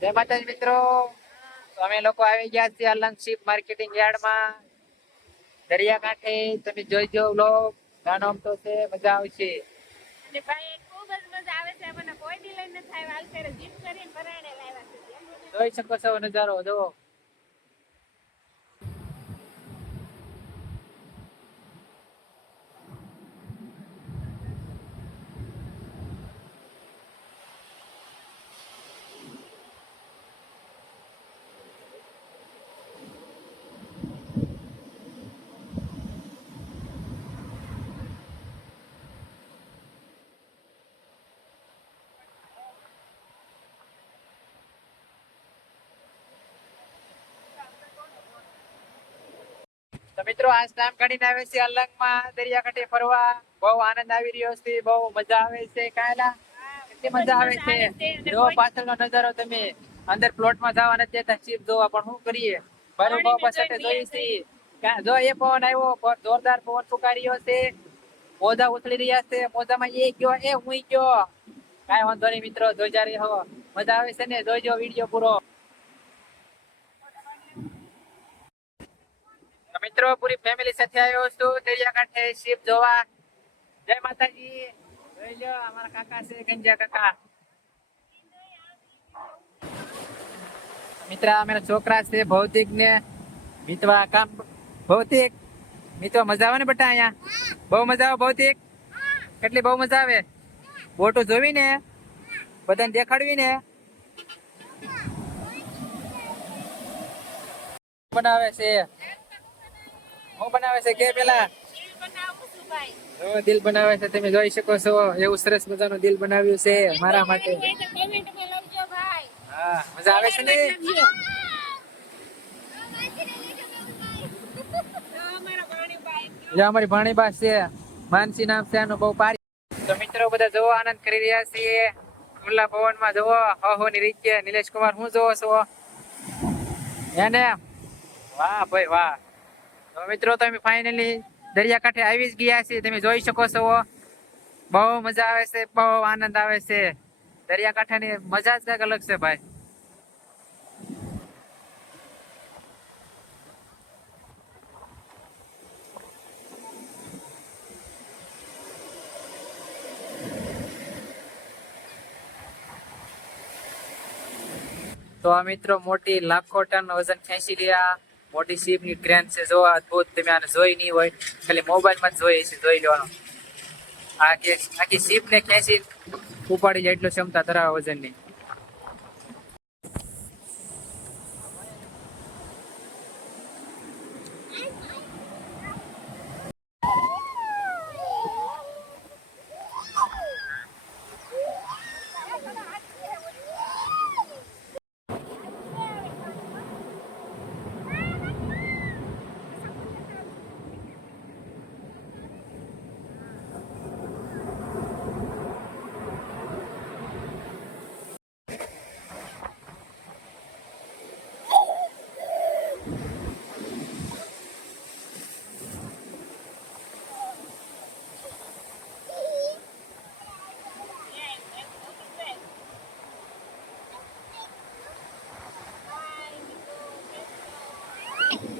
જય માતાજી મિત્રો. તો અમે લોકો આવી ગયા છીએ અલંગ શિપ માર્કેટિંગ યાર્ડમાં. દરિયાકાંઠે. તમે જોઈજો વ્લોગ ગાનો તો છે મજા આવશે. અને ભાઈ ખૂબ જ મજા આવે છે. મને કોઈ દી લઈને થાય. હાલ જીપ કરીને પરાણે લાવ્યા છે. જોઈ શકો છો નજારો જુઓ. મિત્રો આજ ટાઈમ કાઢીને આવે છે અલંગમાં દરિયાકાંઠે ફરવા. બહુ આનંદ આવી રહ્યો છે બહુ મજા આવે છે કાયલા. કેટલી મજા આવે છે. જો પાછળનો નજારો તમે અંદર પ્લોટમાં જવા નથી દેતા શિપ જોવા પણ શું કરીએ? બરો બહુ પસંદ જોઈ છે. જો એ પવન આવ્યો જોરદાર પવન ફૂંકાર્યો છે. મોજા ઉથળી રહ્યા છે. મોજામાં એ ગયો એ હું ગયો. કાંઈ વાંધો નહીં મિત્રો જોઈ રહો મજા આવે છે ને? જોઈજો વીડિયો પૂરો તો મિત્રો, પૂરી ફેમિલી સાથે આવ્યો છું. દરિયાકાંઠે શિપ જોવા. જય માતાજી. અમારા કાકા છે, ગંજા કાકા. મિત્ર અમારા છોકરા છે ભૌતિક ને મિતવા કામ ભૌતિક. મિતવા મજા આવે ને બટા અહીંયા? બહુ મજા આવે ભૌતિક? કેટલી બહુ મજા આવે? બોટો જોવી ને બધાને દેખાડવી ને બનાવે છે. હું બનાવે છે? કે પેલા? દિલ બનાવે છે. તમે જોઈ શકો છો. એવું સરસ મજાનું દિલ બનાવ્યું છે મારા માટે. હા મજા આવે છે ને? જો અમારી ભાણીબા છે. માનસી નામ છે આનું બહુ પારી તો મિત્રો બધા જોવો આનંદ કરી રહ્યા છીએ. ખુલ્લા પવનમાં જોવો. હો ની રીતે નિલેશ કુમાર હું જોવો છો? એને? વાહ ભાઈ વાહ. મિત્રો, તમે ફાઇનલી દરિયાકાંઠે આવી જ ગયા છીએ. તમે જોઈ શકો છો. બહુ મજા આવે છે, બહુ આનંદ આવે છે. દરિયાકાંઠાની મજા જ કંઈક અલગ છે ભાઈ. તો આ મિત્રો, મોટી લાખો ટન વજન ખેંચી રહ્યા. મોટી શિપની ક્રેન છે જો અદભુત. તમે આને જોઈ નહીં હોય. ખાલી મોબાઈલમાં જ જોઈએ છે, જોઈ લેવાનો. આખી આખી શિપ ને ખેંચી ઉપાડી જાય એટલું ક્ષમતા ધરાવે વજનની Bye.